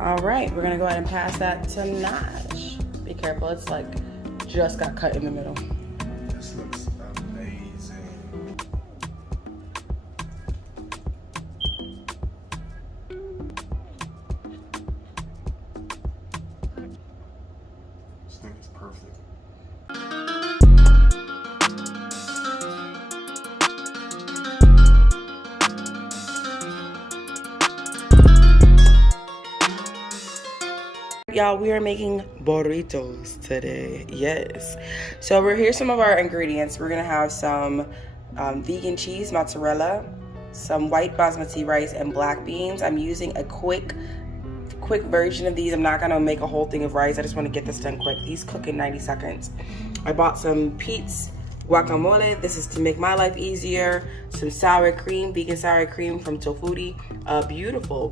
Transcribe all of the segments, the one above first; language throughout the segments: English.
All right, we're gonna go ahead and pass that to Naj. Be careful, it's like just got cut in the middle. This looks amazing. This thing is perfect. Y'all, we are making burritos today. Yes. So here's some of our ingredients. We're gonna have some vegan cheese, mozzarella, some white basmati rice, and black beans. I'm using a quick version of these. I'm not gonna make a whole thing of rice. I just want to get this done quick. These cook in 90 seconds. I bought some Pete's guacamole. This is to make my life easier. Some sour cream, vegan sour cream from Tofuti. A beautiful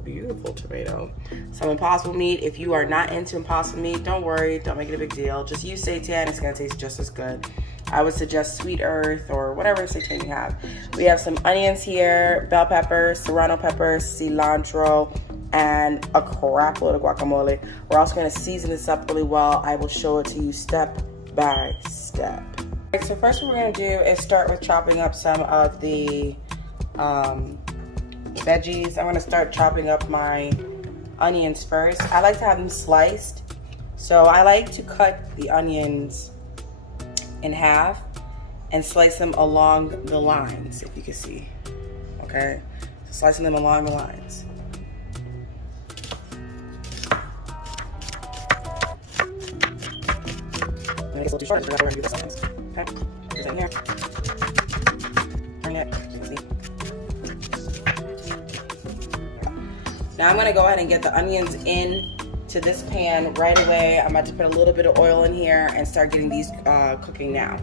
tomato. Some Impossible meat. If you are not into Impossible meat, don't worry, don't make it a big deal. Just use seitan, it's gonna taste just as good. I would suggest Sweet Earth or whatever seitan you have. We have some onions here, bell peppers, serrano peppers, cilantro, and a crap load of guacamole. We're also gonna season this up really well. I will show it to you step by step. Right, so first what we're gonna do is start with chopping up some of the veggies. I'm gonna start chopping up my onions first. I like to have them sliced. So I like to cut the onions in half and slice them along the lines, if you can see. Okay, so slicing them along the lines. When it gets a little too short, so we're gonna do this lines. Okay, here's it in here. Turn it. Now I'm gonna go ahead and get the onions in to this pan right away. I'm about to put a little bit of oil in here and start getting these cooking now.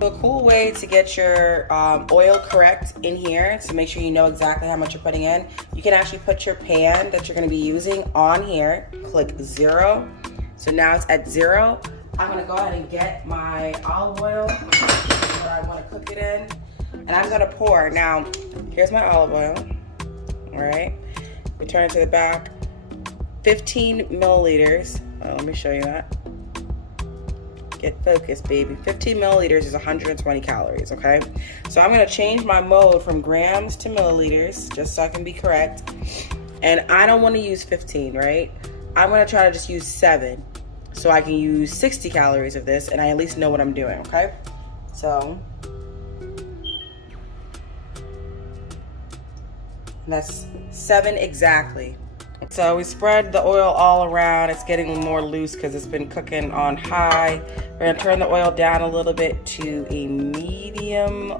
So a cool way to get your oil correct in here, to make sure you know exactly how much you're putting in, you can actually put your pan that you're gonna be using on here, click 0. So now it's at 0. I'm gonna go ahead and get my olive oil that I wanna cook it in, and I'm gonna pour. Now, here's my olive oil, all right? We turn it to the back. 15 milliliters. Oh, let me show you that. Get focused, baby. 15 milliliters is 120 calories, okay? So I'm gonna change my mode from grams to milliliters, just so I can be correct. And I don't wanna use 15, right? I'm gonna try to just use 7, so I can use 60 calories of this, and I at least know what I'm doing, okay? So, that's 7 exactly. So we spread the oil all around. It's getting more loose because it's been cooking on high. We're gonna turn the oil down a little bit to a medium-ish,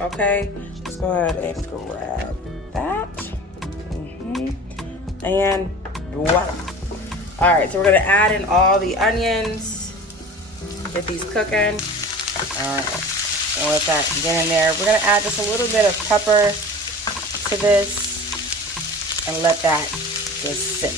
okay? Just go ahead and grab that. And voila. All right, so we're gonna add in all the onions, get these cooking. All right, and let that get in there. We're gonna add just a little bit of pepper to this and let that just sit.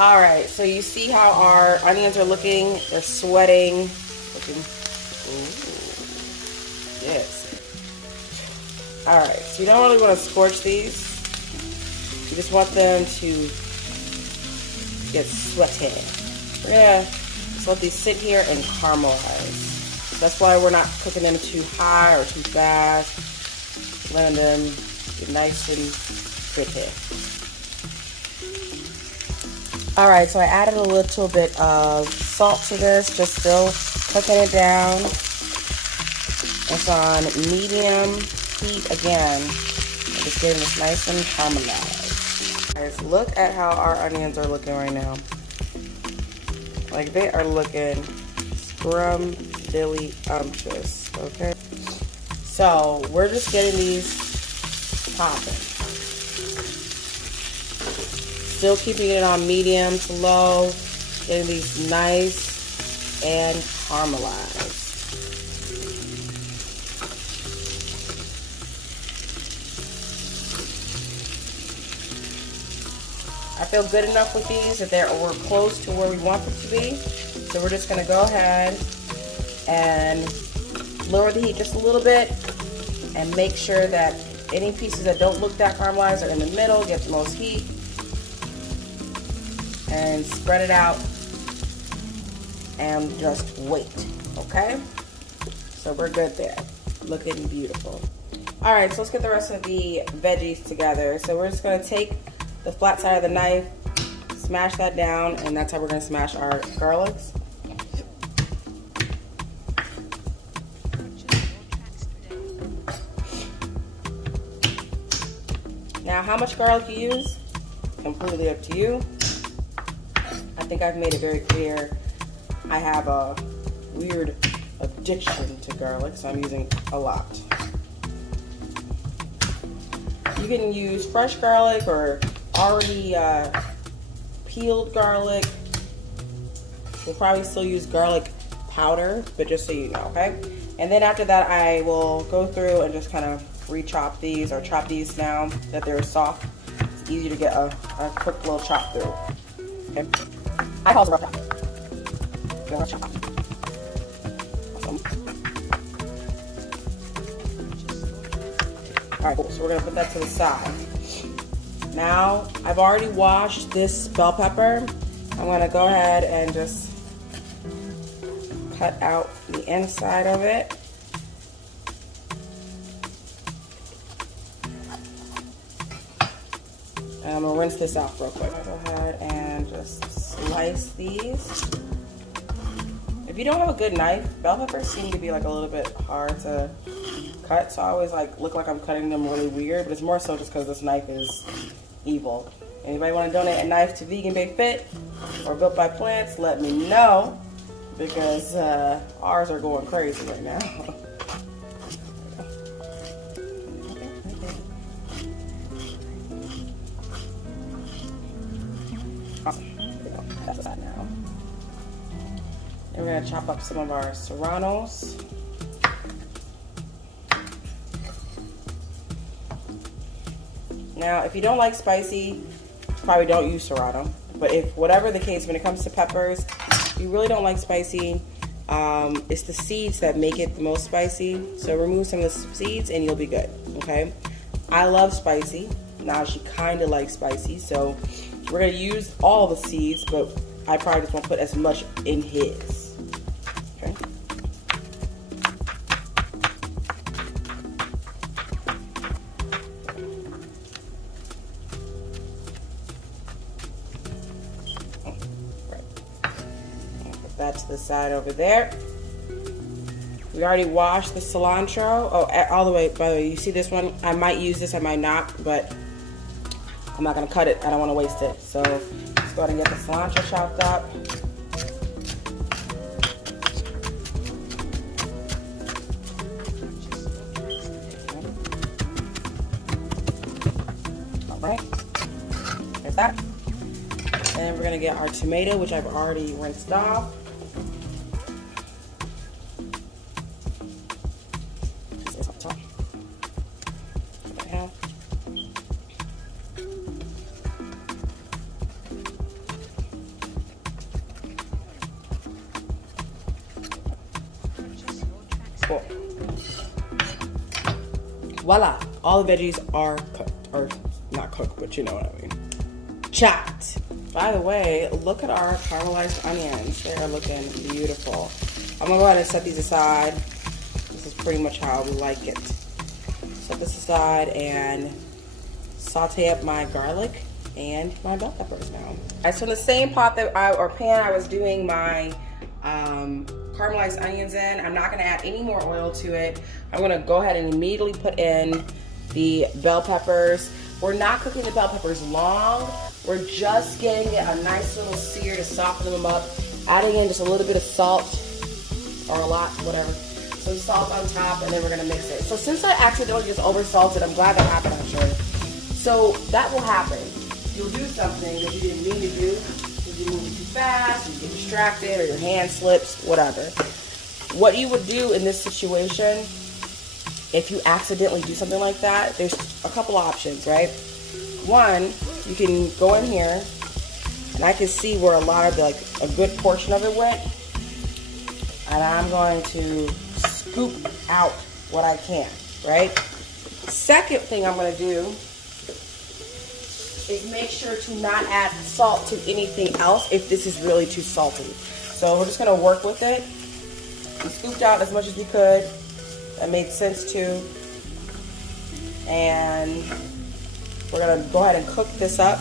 All right, so you see how our onions are looking? They're sweating. Looking, ooh, yes. All right, so you don't really want to scorch these. You just want them to get sweaty. We're gonna just let these sit here and caramelize. That's why we're not cooking them too high or too fast. Letting them get nice and pretty. All right, so I added a little bit of salt to this, just still cooking it down. It's on medium heat again. I'm just getting this nice and caramelized. Guys, look at how our onions are looking right now. Like, they are looking scrumptious, okay? So we're just getting these popping. Still keeping it on medium to low, getting these nice and caramelized. I feel good enough with these that we're close to where we want them to be. So we're just gonna go ahead and lower the heat just a little bit and make sure that any pieces that don't look that caramelized are in the middle, get the most heat, and spread it out and just wait, okay? So we're good there, looking beautiful. All right, so let's get the rest of the veggies together. So we're just gonna take the flat side of the knife, smash that down, and that's how we're gonna smash our garlics. Now, how much garlic you use, completely up to you. I think I've made it very clear I have a weird addiction to garlic, so I'm using a lot. You can use fresh garlic or already peeled garlic. We'll probably still use garlic powder, but just so you know, okay? And then after that, I will go through and just kind of re-chop these or chop these now that they're soft. It's easier to get a quick little chop through. Okay? I call it a rough chop. Rough chop. Awesome. Alright, cool. So we're gonna put that to the side. Now, I've already washed this bell pepper. I'm gonna go ahead and just cut out the inside of it. And I'm gonna rinse this out real quick. I'll go ahead and just slice these. If you don't have a good knife, bell peppers seem to be like a little bit hard to cut, so I always like look like I'm cutting them really weird, but it's more so just because this knife is evil. Anybody want to donate a knife to Vegan Baked Fit or Built by Plants, let me know, because ours are going crazy right now. Awesome. There we go. That's that now. And we're going to chop up some of our serranos. Now, if you don't like spicy, probably don't use serrano. But if whatever the case, when it comes to peppers, if you really don't like spicy, it's the seeds that make it the most spicy. So remove some of the seeds and you'll be good, okay? I love spicy. Najee kind of likes spicy, so we're gonna use all the seeds, but I probably just won't put as much in his, okay? That to the side over there. We already washed the cilantro. Oh, all the way, by the way, you see this one? I might use this, I might not, but I'm not gonna cut it. I don't wanna waste it. So let's go ahead and get the cilantro chopped up. All right, there's that. And we're gonna get our tomato, which I've already rinsed off. Cool. Voila, all the veggies are cooked, or not cooked, but you know what I mean. Chopped. By the way, look at our caramelized onions. They are looking beautiful. I'm gonna go ahead and set these aside. This is pretty much how we like it. Set this aside and saute up my garlic and my bell peppers now. Alright, so in the same pot that pan I was doing my caramelized onions in, I'm not gonna add any more oil to it. I'm gonna go ahead and immediately put in the bell peppers. We're not cooking the bell peppers long. We're just getting it a nice little sear to soften them up. Adding in just a little bit of salt, or a lot, whatever. Some salt on top, and then we're gonna mix it. So since I accidentally just over salted, I'm glad that happened actually. So that will happen. You'll do something that you didn't mean to do. If you move it too fast, you get distracted, or your hand slips, whatever. What you would do in this situation, if you accidentally do something like that, there's a couple options, right? One, you can go in here, and I can see where a lot of like a good portion of it went. And I'm going to scoop out what I can, right? Second thing I'm going to do is make sure to not add salt to anything else if this is really too salty. So we're just going to work with it. We scooped out as much as we could. That made sense too. And we're going to go ahead and cook this up.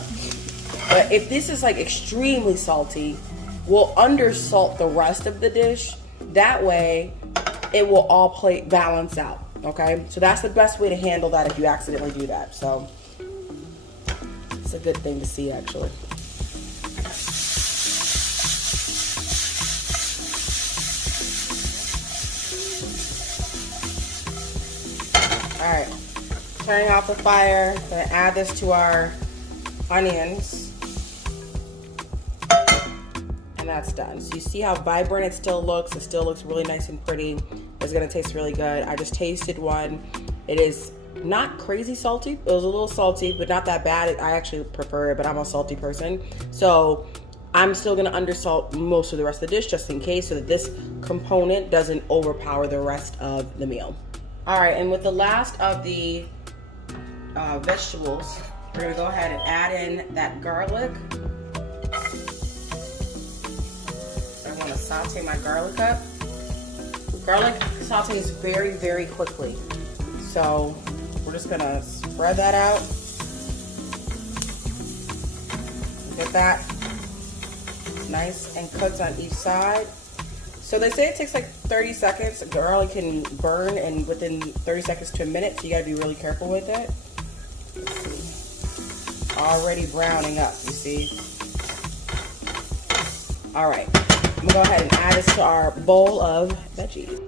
But if this is like extremely salty, we'll undersalt the rest of the dish. That way, it will all balance out, okay? So that's the best way to handle that if you accidentally do that. So it's a good thing to see, actually. All right, turning off the fire. Gonna add this to our onions. And that's done. So you see how vibrant it still looks. It still looks really nice and pretty. It's gonna taste really good. I just tasted one. It is not crazy salty. It was a little salty, but not that bad. I actually prefer it, but I'm a salty person. So I'm still gonna undersalt most of the rest of the dish just in case, so that this component doesn't overpower the rest of the meal. All right, and with the last of the vegetables, we're gonna go ahead and add in that garlic. I want to saute my garlic up. Garlic sautés very, very quickly. So we're just gonna spread that out. Get that nice and cooked on each side. So they say it takes like 30 seconds. Garlic can burn and within 30 seconds to a minute, so you gotta be really careful with it. Let's see. Already browning up, you see. All right. I'm gonna go ahead and add this to our bowl of veggies.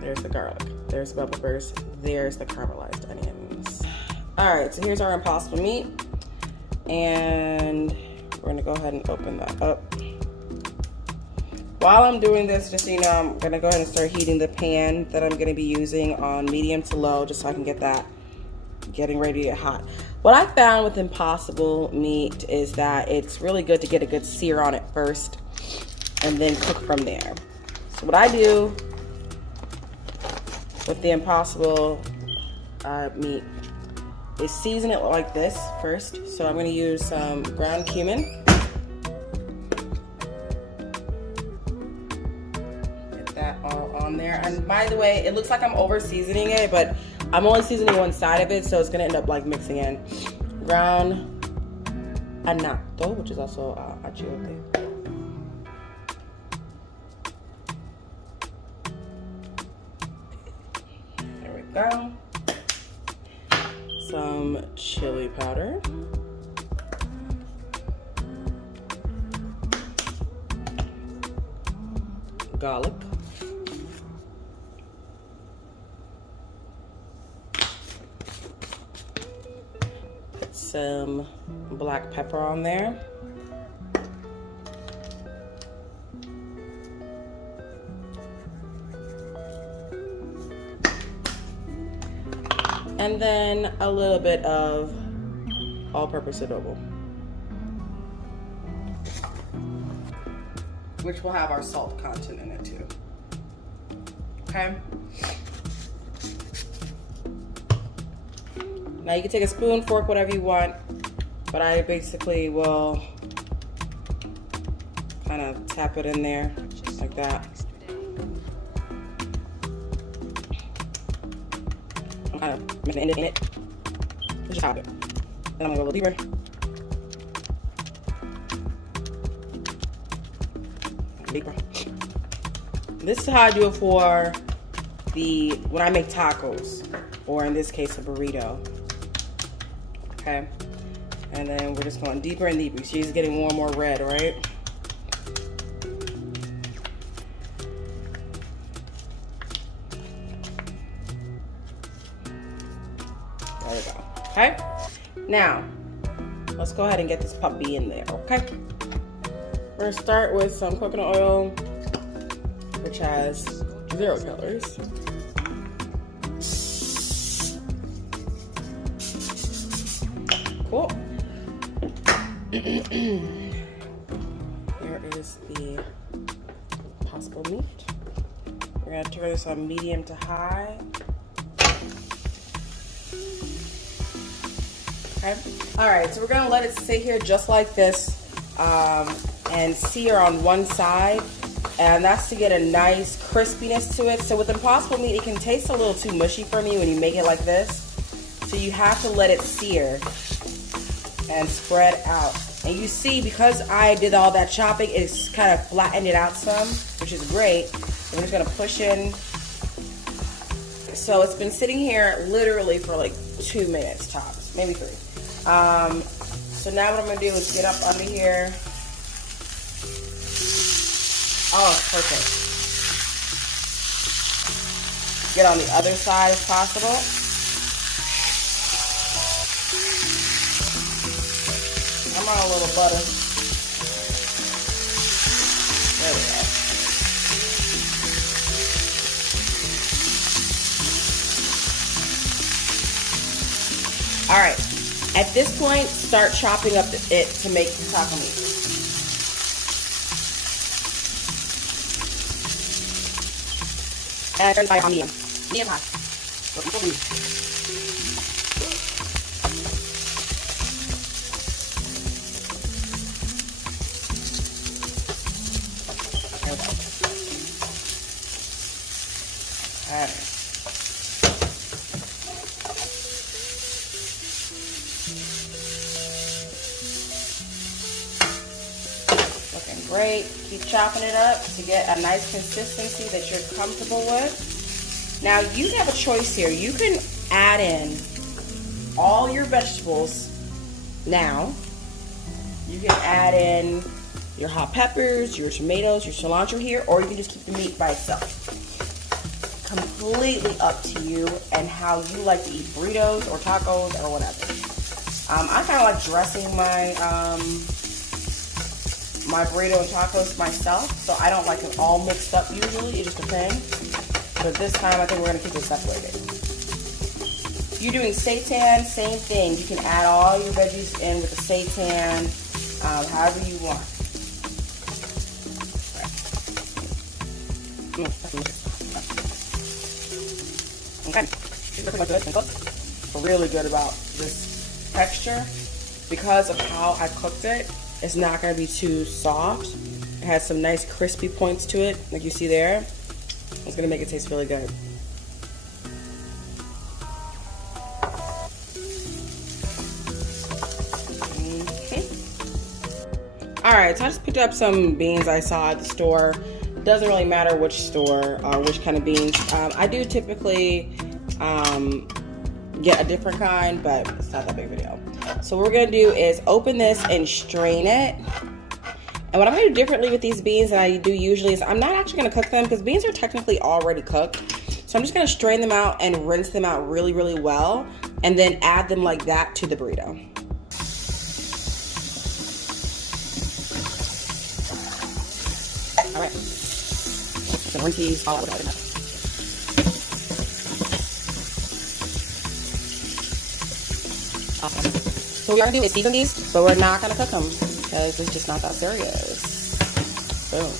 There's the garlic, there's the bell peppers, there's the caramelized onions. All right, so here's our impossible meat. And we're gonna go ahead and open that up. While I'm doing this, just so you know, I'm gonna go ahead and start heating the pan that I'm gonna be using on medium to low, just so I can get that getting ready to get hot. What I found with impossible meat is that it's really good to get a good sear on it first, and then cook from there. So what I do with the impossible meat is season it like this first. So I'm gonna use some ground cumin. Get that all on there. And by the way, it looks like I'm over seasoning it, but I'm only seasoning one side of it, so it's gonna end up like mixing in. Ground annatto, which is also achiote. Go. Some chili powder. Garlic. Put some black pepper on there. And then a little bit of all-purpose adobo, which will have our salt content in it too. Okay. Now you can take a spoon, fork, whatever you want, but I basically will kind of tap it in there like that. I'm kind of mixing it in it. Just top it. Then I'm gonna go a little deeper. Deeper. This is how I do it for when I make tacos, or in this case a burrito. Okay, and then we're just going deeper and deeper. She's getting more and more red, right? There we go. Okay, now let's go ahead and get this puppy in there. Okay, we're gonna start with some coconut oil, which has 0 calories. Cool. Here is the possible meat. We're gonna turn this on medium to high. Okay. All right, so we're gonna let it sit here just like this and sear on one side, and that's to get a nice crispiness to it. So with Impossible meat, it can taste a little too mushy for me when you make it like this. So you have to let it sear and spread out. And you see, because I did all that chopping, it's kind of flattened it out some, which is great. I'm just gonna push in. So it's been sitting here literally for like 2 minutes tops, maybe 3. So now what I'm gonna do is get up under here. Oh, it's perfect. Get on the other side if possible. I'm on a little butter. There we go. All right. At this point, start chopping up it to make the taco meat. And turn the fire on medium. Medium high. Looking great. Keep chopping it up to get a nice consistency that you're comfortable with. Now you have a choice here. You can add in all your vegetables now. You can add in your hot peppers, your tomatoes, your cilantro here, or you can just keep the meat by itself. Completely up to you and how you like to eat burritos or tacos or whatever. I kind of like dressing my my burrito and tacos myself, so I don't like it all mixed up usually. It just depends. But this time I think we're gonna keep it separated. If you're doing seitan, same thing. You can add all your veggies in with the seitan, however you want. Okay, really good about this texture. Because of how I cooked it, it's not going to be too soft. It has some nice crispy points to it, like you see there. It's going to make it taste really good. Alright, so I just picked up some beans I saw at the store. Doesn't really matter which store or which kind of beans. I do typically get a different kind, but it's not that big of a deal. So what we're going to do is open this and strain it. And what I'm going to do differently with these beans than I do usually is I'm not actually going to cook them because beans are technically already cooked. So I'm just going to strain them out and rinse them out really, really well, and then add them like that to the burrito. All right. I'm going to rinse these all out with it. Awesome. So what we're going to do is season these, but we're not going to cook them because it's just not that serious. Boom.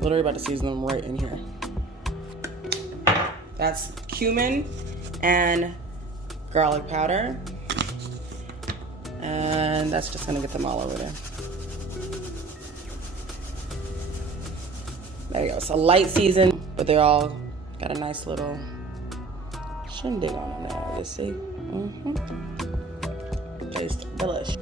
Literally about to season them right in here. That's cumin and garlic powder. And that's just going to get them all over there. There you go. So light season, but they're all got a nice little shindig on them there. You see? Tastes delicious.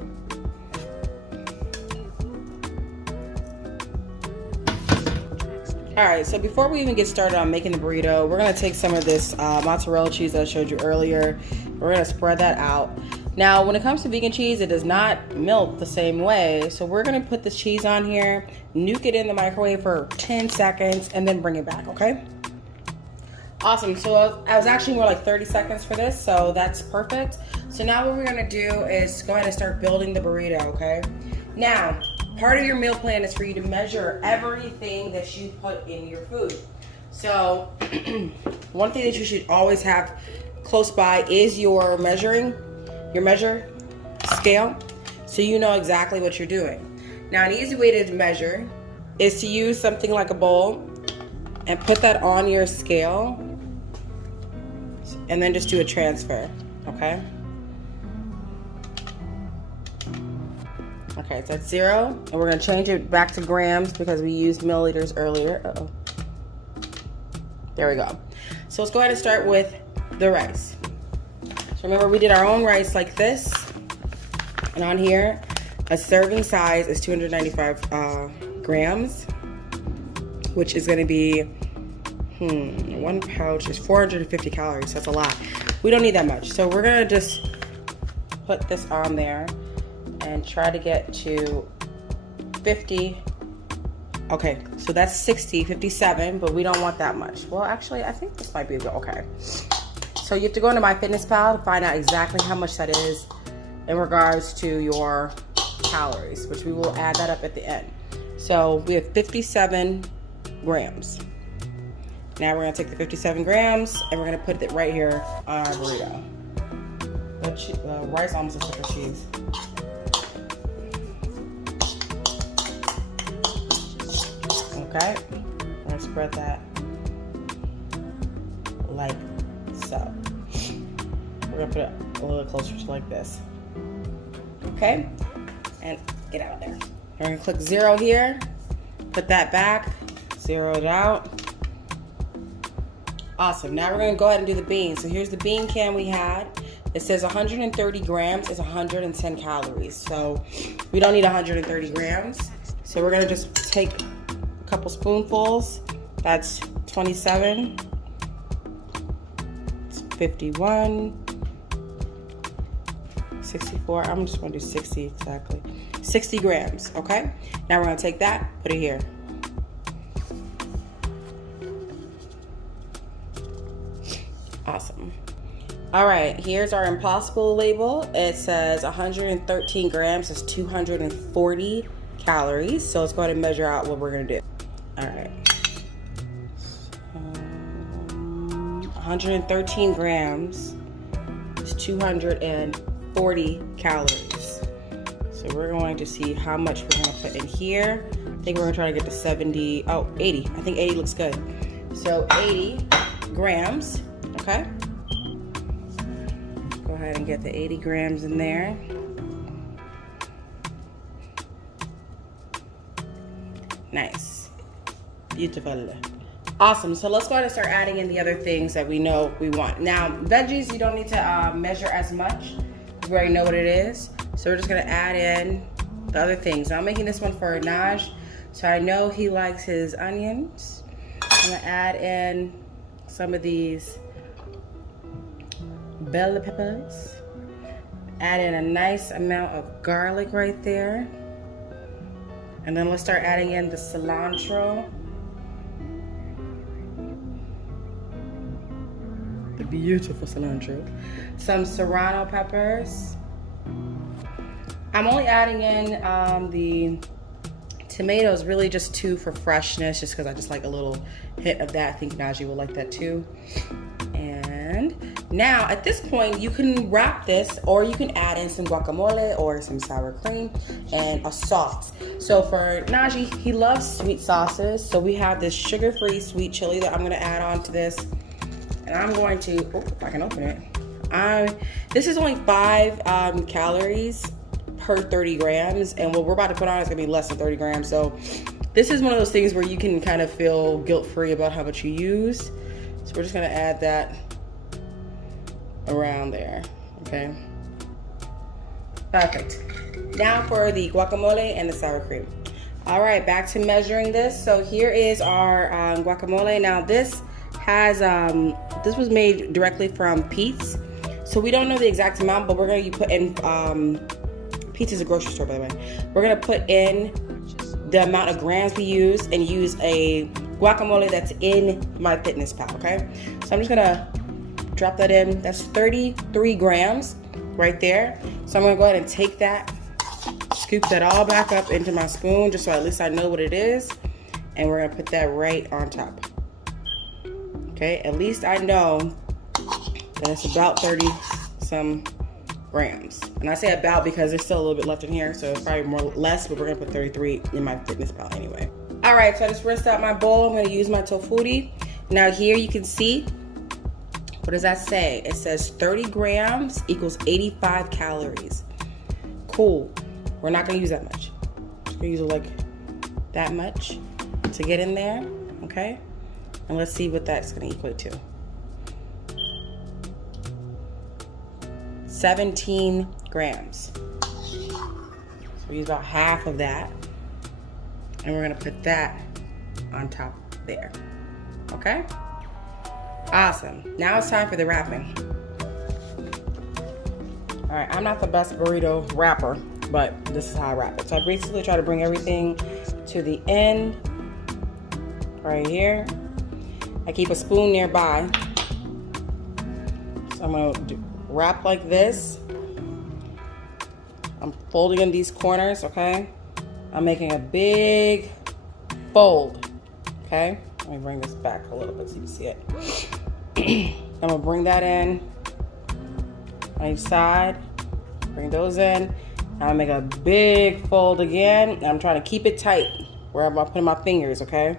Alright, so before we even get started on making the burrito, we're going to take some of this mozzarella cheese that I showed you earlier. We're going to spread that out. Now, when it comes to vegan cheese, it does not melt the same way. So we're going to put this cheese on here, nuke it in the microwave for 10 seconds, and then bring it back, okay? Awesome. So I was actually more like 30 seconds for this, so that's perfect. So now what we're going to do is go ahead and start building the burrito, okay? Now, part of your meal plan is for you to measure everything that you put in your food. So one thing that you should always have close by is your measure scale. so you know exactly what you're doing. Now, an easy way to measure is to use something like a bowl and put that on your scale and then just do a transfer, okay? Okay, so that's 0, and we're gonna change it back to grams because we used milliliters earlier. Uh-oh. There we go. So let's go ahead and start with the rice. So remember, we did our own rice like this, and on here, a serving size is 295 grams, which is gonna be, one pouch is 450 calories, so that's a lot. We don't need that much. So we're gonna just put this on there and try to get to 50. Okay, so that's 60, 57, but we don't want that much. Well, actually, I think this might be okay. So you have to go into MyFitnessPal to find out exactly how much that is in regards to your calories, which we will add that up at the end. So we have 57 grams. Now we're gonna take the 57 grams and we're gonna put it right here on our burrito. The rice almost looks like a cheese. Okay, I'm gonna spread that like so. We're gonna put it a little closer to like this. Okay, and get out of there. We're gonna click 0 here, put that back, 0 it out. Awesome, now we're gonna go ahead and do the beans. So here's the bean can we had. It says 130 grams is 110 calories. So we don't need 130 grams. So we're gonna just take a couple spoonfuls. That's 27, it's 51, 64, I'm just gonna do 60 exactly. 60 grams, okay? Now we're gonna take that, put it here. Awesome. All right, here's our Impossible label. It says 113 grams is 240 calories. So let's go ahead and measure out what we're gonna do. All right. 113 grams is 240 calories. So we're going to see how much we're gonna put in here. I think we're gonna try to get to 70, 80. I think 80 looks good. So 80 grams, okay? Go ahead and get the 80 grams in there. Nice. Beautiful. Awesome. So let's go ahead and start adding in the other things that we know we want. Now, veggies, you don't need to measure as much. We already know what it is. So we're just going to add in the other things. Now, I'm making this one for Naj, so I know he likes his onions. I'm going to add in some of these bell peppers. Add in a nice amount of garlic right there. And then let's start adding in the cilantro. The beautiful cilantro. Some serrano peppers. I'm only adding in the tomatoes, really just 2 for freshness, just because I just like a little hit of that. I think Najee will like that too. And now at this point, you can wrap this, or you can add in some guacamole or some sour cream and a sauce. So for Najee, he loves sweet sauces. So we have this sugar-free sweet chili that I'm gonna add on to this. And I'm going to, oh, if I can open it. This is only 5 calories per 30 grams. And what we're about to put on is gonna be less than 30 grams. So this is one of those things where you can kind of feel guilt-free about how much you use. So we're just gonna add that around there, okay? Perfect. Now for the guacamole and the sour cream. All right, back to measuring this. So here is our guacamole. Now this has, this was made directly from Pete's. So we don't know the exact amount, but we're gonna put in, Pete's is a grocery store, by the way. We're gonna put in the amount of grams we use and use a guacamole that's in MyFitnessPal, okay? So I'm just gonna drop that in. That's 33 grams right there. So I'm gonna go ahead and take that, scoop that all back up into my spoon, just so at least I know what it is. And we're gonna put that right on top. Okay, at least I know that it's about 30 some grams. And I say about because there's still a little bit left in here, so it's probably more less, but we're gonna put 33 in my fitness pal anyway. All right, so I just rinsed out my bowl. I'm gonna use my tofutti. Now here you can see, what does that say? It says 30 grams equals 85 calories. Cool. We're not gonna use that much. Just gonna use like that much to get in there, okay? And let's see what that's gonna equate to. 17 grams. So we use about half of that. And we're gonna put that on top there, okay? Awesome. Now it's time for the wrapping. All right, I'm not the best burrito wrapper, but this is how I wrap it. So I basically try to bring everything to the end, right here. I keep a spoon nearby. So I'm gonna wrap like this. I'm folding in these corners, okay? I'm making a big fold, okay? Let me bring this back a little bit so you can see it. I'm gonna bring that in on each side, bring those in. I'm gonna make a big fold again, and I'm trying to keep it tight wherever I'm putting my fingers, okay?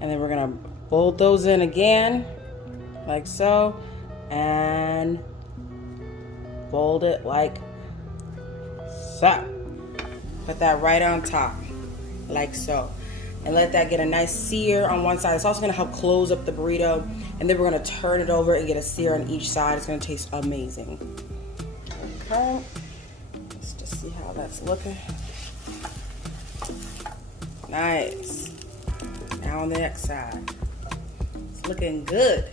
And then we're gonna fold those in again, like so, and fold it like so. Put that right on top, like so. And let that get a nice sear on one side. It's also gonna help close up the burrito. And then we're gonna turn it over and get a sear on each side. It's gonna taste amazing. Okay, let's just see how that's looking. Nice. Now on the next side. It's looking good.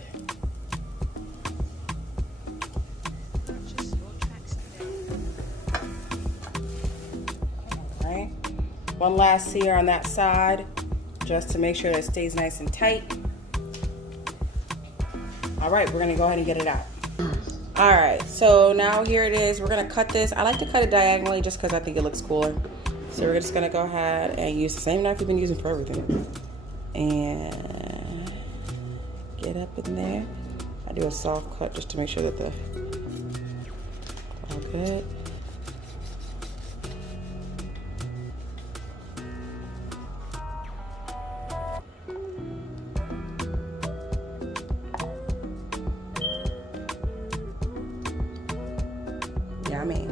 All right, one last sear on that side, just to make sure that it stays nice and tight. All right, we're gonna go ahead and get it out. All right, so now here it is. We're gonna cut this. I like to cut it diagonally just because I think it looks cooler. So we're just gonna go ahead and use the same knife we've been using for everything. And get up in there. I do a soft cut just to make sure that the all good. Yummy.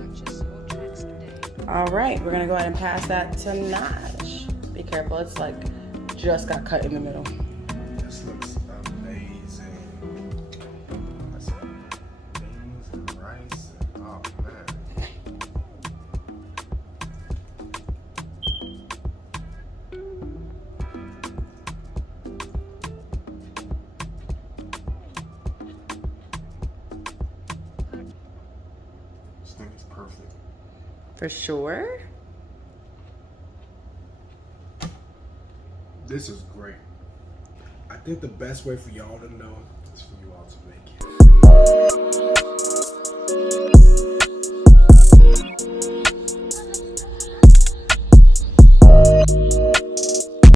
All right, we're gonna go ahead and pass that to Naj. Be careful, it's like just got cut in the middle. This looks amazing. That's beans and rice. Oh man. This thing is perfect. For sure. This is great. I think the best way for y'all to know is for you all to make it.